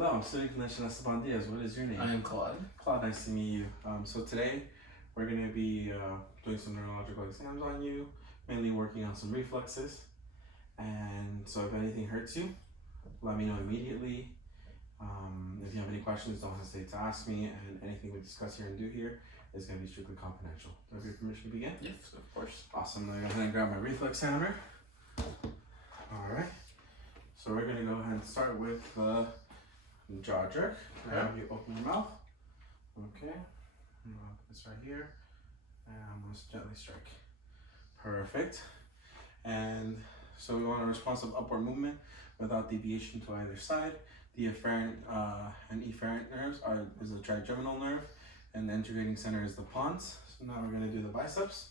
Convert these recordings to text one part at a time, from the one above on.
Hello, I'm student clinician Esteban Diaz. What is your name? I am Claude. Claude, nice to meet you. So today we're going to be doing some neurological exams on you, mainly working on some reflexes. And so if anything hurts you, let me know immediately. If you have any questions, don't hesitate to ask me, and anything we discuss here and do here is going to be strictly confidential. Do I have your permission to begin? Yes, of course. Awesome. Now go ahead and grab my reflex hammer. Alright. So we're going to go ahead and start with the jaw jerk. I have you open your mouth. Okay. I'm gonna put this right here. And I'm going to gently strike. Perfect. And so we want a responsive upward movement without deviation to either side. The afferent and efferent nerves is the trigeminal nerve, and the integrating center is the pons. So now we're going to do the biceps.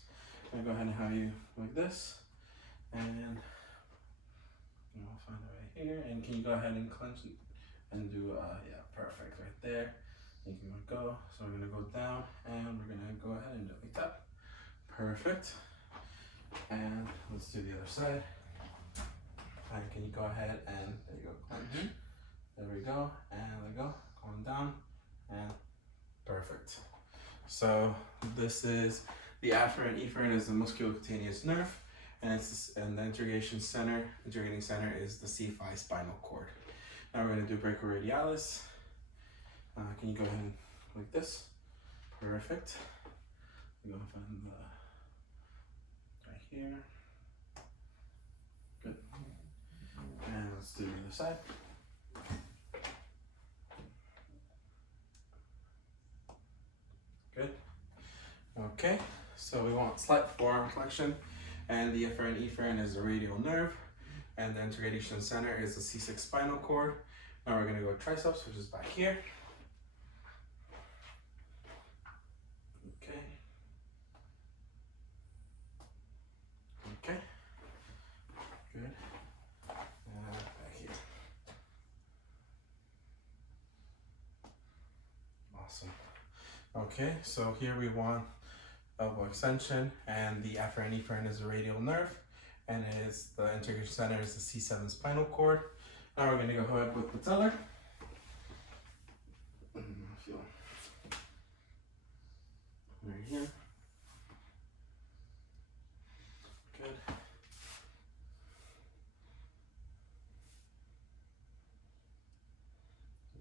I'm going to go ahead and have you like this. And I'll find it right here. And can you go ahead and clench it? And do, yeah, perfect, right there. You can go, so we're gonna go down, and we're gonna go ahead and gently tap. Perfect. And let's do the other side. And can you go ahead and, there you go, clench. There we go, and there we go, going down, and perfect. So this is, the afferent efferent is the musculocutaneous nerve, and the integrating center is the C5 spinal cord. Now we're going to do brachioradialis. Can you go ahead like this? Perfect. We're going to find the right here. Good. And let's do the other side. Good. Okay. So we want slight forearm flexion, and the afferent efferent is the radial nerve. And the integration center is the C6 spinal cord. Now we're gonna go triceps, which is back here. Okay. Okay. Good. And back here. Awesome. Okay, so here we want elbow extension, and the afferent efferent is the radial nerve. And the integration center is the C7 spinal cord. Now we're going to go ahead with patellar. Feel right here. Good.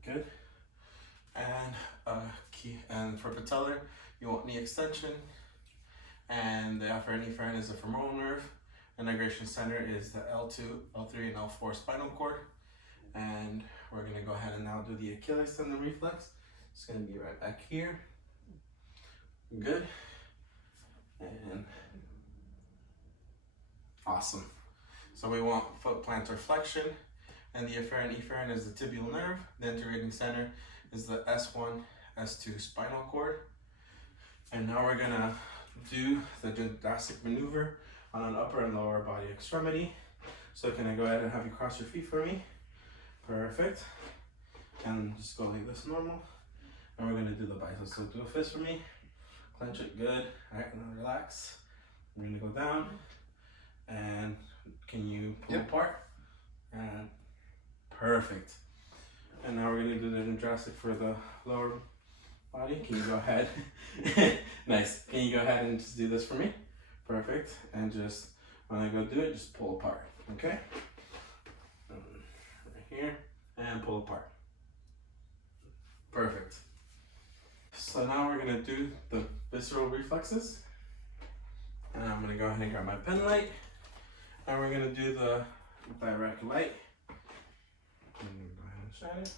Good. And for patellar, you want knee extension, and the afferent efferent is the femoral nerve. Integration center is the L2, L3, and L4 spinal cord. And we're gonna go ahead and now do the Achilles tendon reflex. It's gonna be right back here. Good. And awesome. So we want foot plantar flexion, and the afferent efferent is the tibial nerve. The integrating center is the S1, S2 spinal cord. And now we're gonna do the gymnastic maneuver on an upper and lower body extremity. So can I go ahead and have you cross your feet for me? Perfect. And just go like this normal. And we're gonna do the biceps. So do a fist for me. Clench it, good. All right, now relax. We're gonna go down. And can you pull apart? And perfect. And now we're gonna do the gymnastic for the lower body. Can you go ahead? Nice. Can you go ahead and just do this for me? Perfect. And just, when I go do it, just pull apart, okay? Right here, and pull apart. Perfect. So now we're gonna do the visceral reflexes. And I'm gonna go ahead and grab my pen light. And we're gonna do the direct light. I'm gonna go ahead and shine it.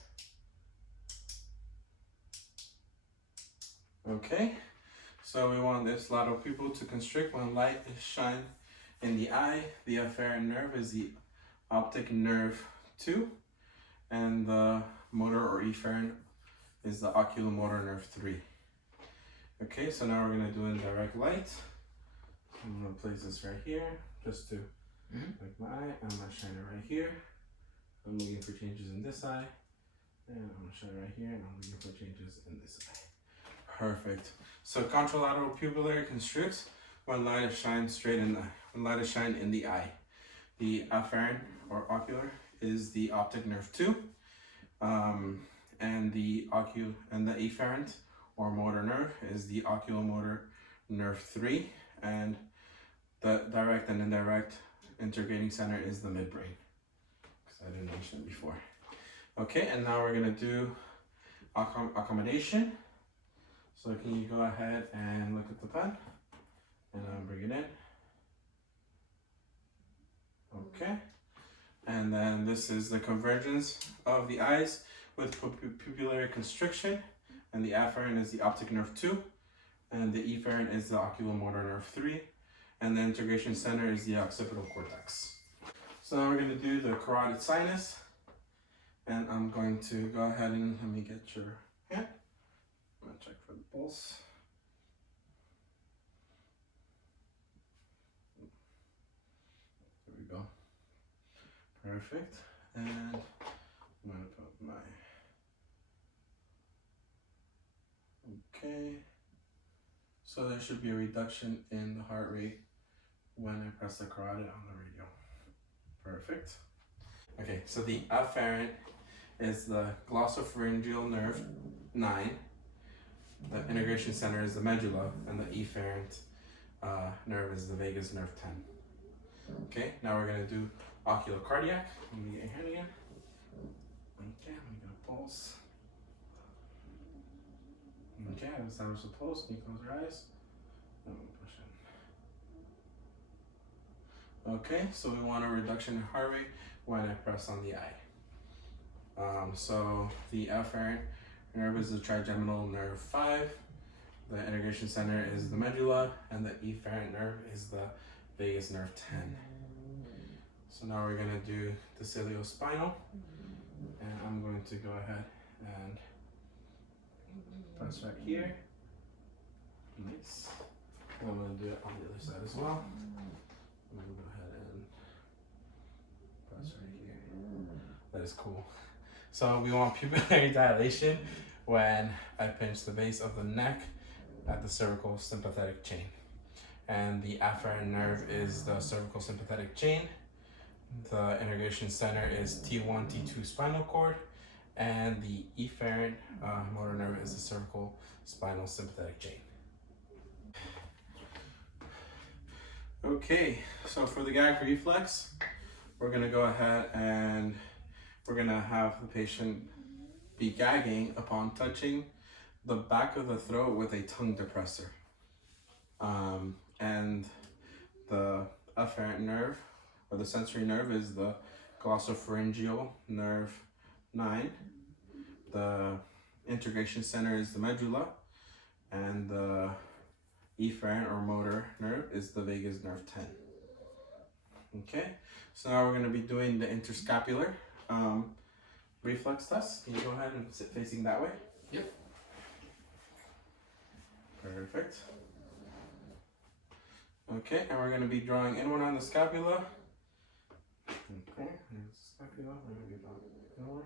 Okay. So we want this lateral pupil to constrict when light is shined in the eye. The afferent nerve is the optic nerve 2, and the motor or efferent is the oculomotor nerve 3. Okay, so now we're gonna do in direct light. I'm gonna place this right here, just to like my eye. I'm gonna shine it right here. I'm looking for changes in this eye, and I'm gonna shine it right here, and I'm looking for changes in this eye. Perfect. So contralateral pupillary constricts when light is shined in the eye. The afferent or ocular is the optic nerve 2. And the efferent or motor nerve is the oculomotor nerve 3, and the direct and indirect integrating center is the midbrain, because I didn't mention it before. Okay, and now we're gonna do accommodation. So can you go ahead and look at the pen, and I'll bring it in. Okay, and then this is the convergence of the eyes with pupillary constriction, and the afferent is the optic nerve 2, and the efferent is the oculomotor nerve 3, and the integration center is the occipital cortex. So now we're going to do the carotid sinus, and I'm going to go ahead and let me get your hand. I'm going to check for the pulse. There we go. Perfect. And I'm going to put my... Okay. So there should be a reduction in the heart rate when I press the carotid on the radio. Perfect. Okay, so the afferent is the glossopharyngeal nerve 9. The integration center is the medulla, and the efferent nerve is the vagus nerve 10. Okay, now we're going to do oculocardiac. Let me get your hand again. Okay, I'm going to pulse. Okay, as I was supposed, can you close your eyes? I'm going to push in. Okay, so we want a reduction in heart rate when I press on the eye. So the afferent nerve is the trigeminal nerve 5. The integration center is the medulla, and the efferent nerve is the vagus nerve 10. So now we're going to do the ciliospinal, and I'm going to go ahead and press right here. Nice. And I'm going to do it on the other side as well. I'm going to go ahead and press right here. That is cool. So we want pupillary dilation when I pinch the base of the neck at the cervical sympathetic chain. And the afferent nerve is the cervical sympathetic chain. The integration center is T1, T2 spinal cord, and the efferent motor nerve is the cervical spinal sympathetic chain. Okay, so for the gag reflex, we're going to go ahead and we're going to have the patient be gagging upon touching the back of the throat with a tongue depressor. And the afferent nerve, or the sensory nerve, is the glossopharyngeal nerve 9. The integration center is the medulla, and the efferent or motor nerve is the vagus nerve 10. Okay, so now we're going to be doing the interscapular reflex test. Can you go ahead and sit facing that way? Yep. Perfect. Okay, and we're going to be drawing inward on the scapula. Okay, here's the scapula. We're going to be drawing inward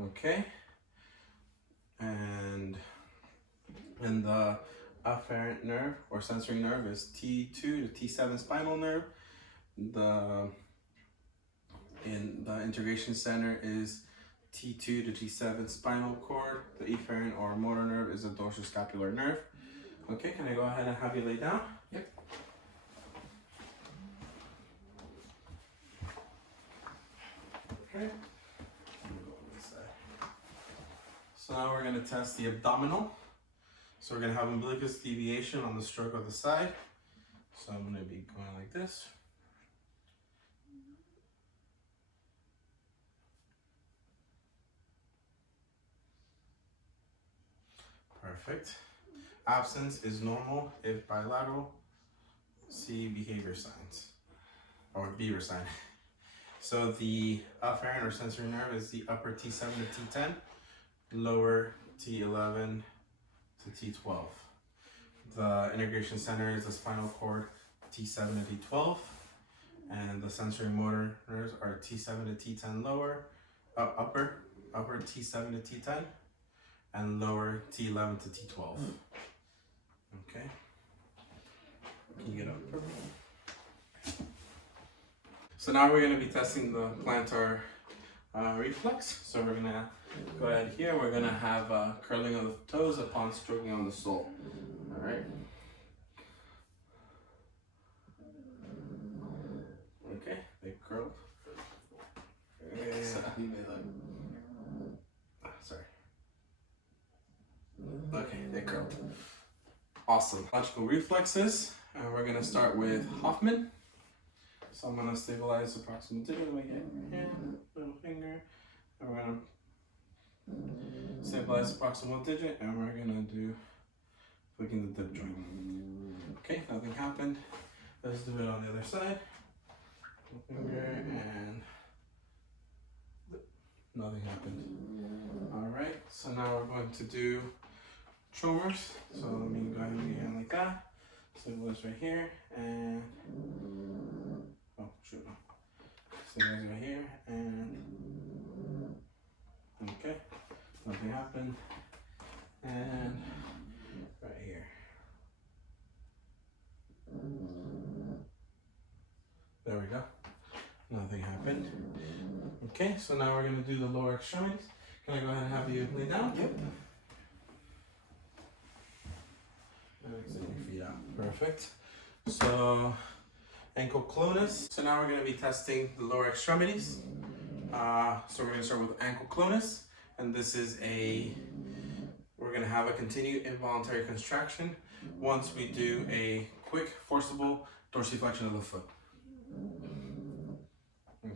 and inward. Okay, and the afferent nerve or sensory nerve is T2 to T7 spinal nerve. The integration center is T2 to T7 spinal cord. The efferent or motor nerve is the dorsoscapular nerve. Okay, can I go ahead and have you lay down? Yep. Okay. Go on this side. So now we're going to test the abdominal. So we're going to have umbilicus deviation on the stroke of the side. So I'm going to be going like this. Perfect. Absence is normal if bilateral. See behavior signs or beaver sign. So the afferent or sensory nerve is the upper T7 to T10, lower T11 to T12. The integration center is the spinal cord T7 to T12, and the sensory motor nerves are T7 to T10 lower, upper T7 to T10, and lower T11 to T12. Okay. Can you get up? So now we're going to be testing the plantar reflex. So we're going to go ahead here. We're going to have curling of the toes upon stroking on the sole. All right. Okay, they curled. Sorry. Okay, they curled. Awesome. Logical reflexes. And we're going to start with Hoffman. So I'm going to stabilize the proximal digit with my hand, little finger. And we're going to stabilize the proximal digit. And we're going to do flicking the dip joint. Okay, nothing happened. Let's do it on the other side. Finger and nothing happened. Alright, so now we're going to do tremors. So let me go ahead and get your hand like that. Stabilize right here and stabilize right here and okay, nothing happened. And right here. There we go. Nothing happened. Okay, so now we're going to do the lower extremities. Can I go ahead and have you lay down? Yep. And extend your feet out. Perfect. So, ankle clonus. So now we're going to be testing the lower extremities. So we're going to start with ankle clonus. And this is we're going to have a continued involuntary contraction once we do a quick forcible dorsiflexion of the foot.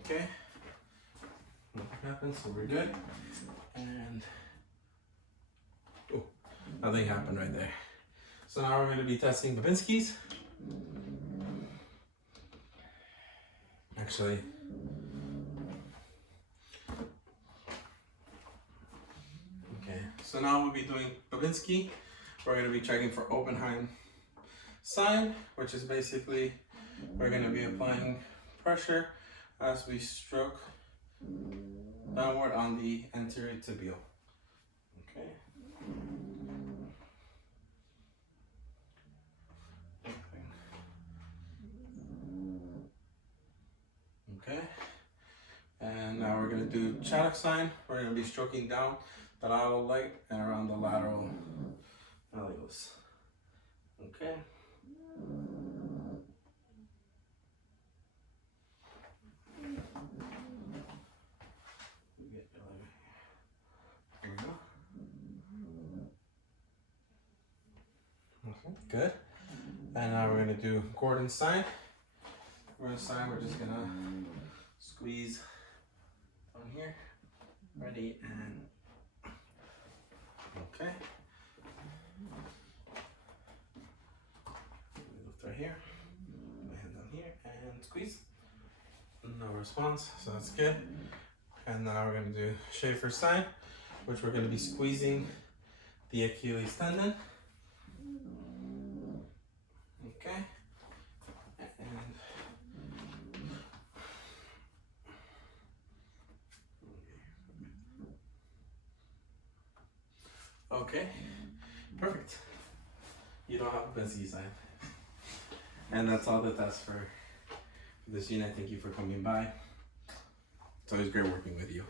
Okay. Nothing happened, so we're good. And nothing happened right there. So now we're going to be testing Babinski's. Actually, okay. So now we'll be doing Babinski. We're going to be checking for open hind sign, which is basically we're going to be applying pressure as we stroke downward on the anterior tibial. Okay. Okay. And now we're going to do Chaddock sign. We're going to be stroking down the lateral leg and around the lateral malleolus. Okay. There we go. Okay, good. And now we're going to do Gordon sign. Gordon sign, we're just going to squeeze on here. Ready and okay. Lift right here. My hand down here and squeeze. No response, so that's good. And now we're going to do Schaefer sign, which we're going to be squeezing the Achilles tendon. Okay. And okay. Perfect. You don't have a Babinski sign. And that's all the tests for this unit. Thank you for coming by. It's always great working with you.